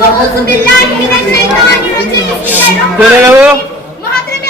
मोहतरम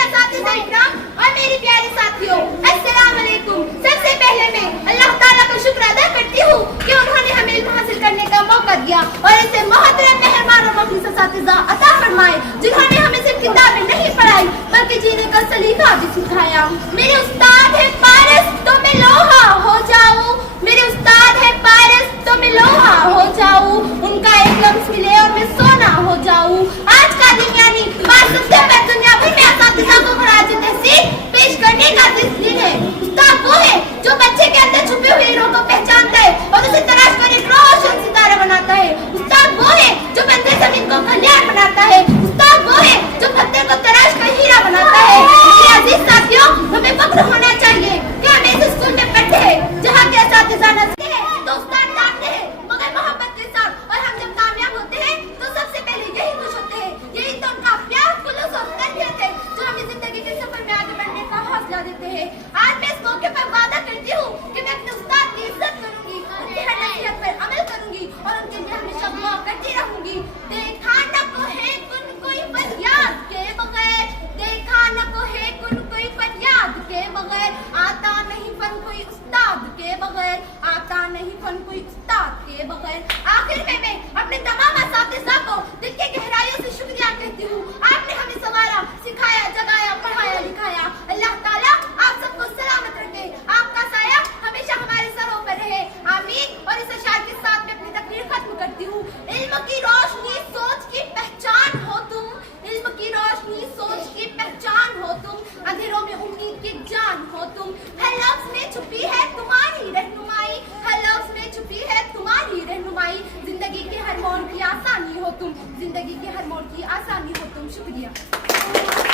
असातिज़ा इकराम और मेरी प्यारी साथियों, अस्सलाम वालेकुम। सबसे पहले मैं अल्लाह ताला का शुक्र अदा करती हूँ कि उन्होंने हमें इल्म हासिल करने का मौका दिया और ऐसे मोहतरम मेहरबान और मुखलिस असातिज़ा अता फरमाए जिन्होंने हमें सिर्फ किताबें नहीं पढ़ाई बल्कि जीने का सलीका भी सिखाया। मेरे उस्ताद है पारस तो मैं लोहा हो जाऊं, मेरे उस्ताद है पारस तो मैं लोहा हो जाऊं, उनका एक लफ्ज़ मिले और मैं सोना हो जाऊं। आज का दिन यानी 5 सितंबर दुनिया भर में असातिज़ा को खराज तहसीन पेश करने का दिन है। उस्ताद वो है जो बच्चे के अंदर छुपे हुए हीरो को पहचानता है और उसे तराश कर एक रोशन सितारा बनाता है। उस्ताद वो है जो बंदे जमीन को खलियान बनाता है। उस्ताद वो है जो पत्थर को तराश कर हीरा बनाता है। मेरे अजीज साथियों, हमें फख्र होना चाहिए कि हम ऐसे स्कूल में पढ़ते हैं जहाँ के असातिज़ा नज़र है तो उस्ताद डांटते हैं मगर मोहब्बत के साथ, और हम जब कामयाब होते हैं तो सबसे पहले यही खुश होते हैं। यही तो उनका प्यार खुलूस और तरबियत है जो हमें जिंदगी के सफर में आगे बढ़ने का हौसला देते हैं। आज मैं इस मौके पर वादा करती हूँ कि मैं अपने उस्ताद की इज्जत करूंगी, उनकी हर नसीहत पर अमल करूंगी और उनके लिए हमेशा दुआ करती रहूंगी। देखा न को है कुन कोई फरियाद के बगैर, देखा न को है कुन कोई फरियाद के बगैर, आता नहीं फन कोई उस्ताद के बगैर, आता नहीं फन कोई उस्ताद के बगैर। आखिर में मैं अपने तमाम असातिज़ा को दिल के गहराइयों से शुक्रिया कहती हूँ। आपने हमें संवारा, सिखाया, जगाया, पढ़ाया, लिखाया। अल्लाह ताला आप सबको सलामत रखे, आपका साया हमेशा हमारे सरों पर रहे, आमीन। और इस अशार के साथ मैं अपनी तकरीर खत्म करती हूँ। इल्म की रोशनी सोच की पहचान हो तुम, इल्म की रोशनी सोच की पहचान हो तुम, अंधेरों में उम्मीद की जान हो तुम। हर लफ्ज़ में छुपी है तुम्हारी रहनुमाई, हर लफ्ज़ में छुपी है तुम्हारी रहनुमाई। जिंदगी के हर मोड़ की आसानी हो तुम, जिंदगी के हर मोड़ की आसानी हो तुम। शुक्रिया।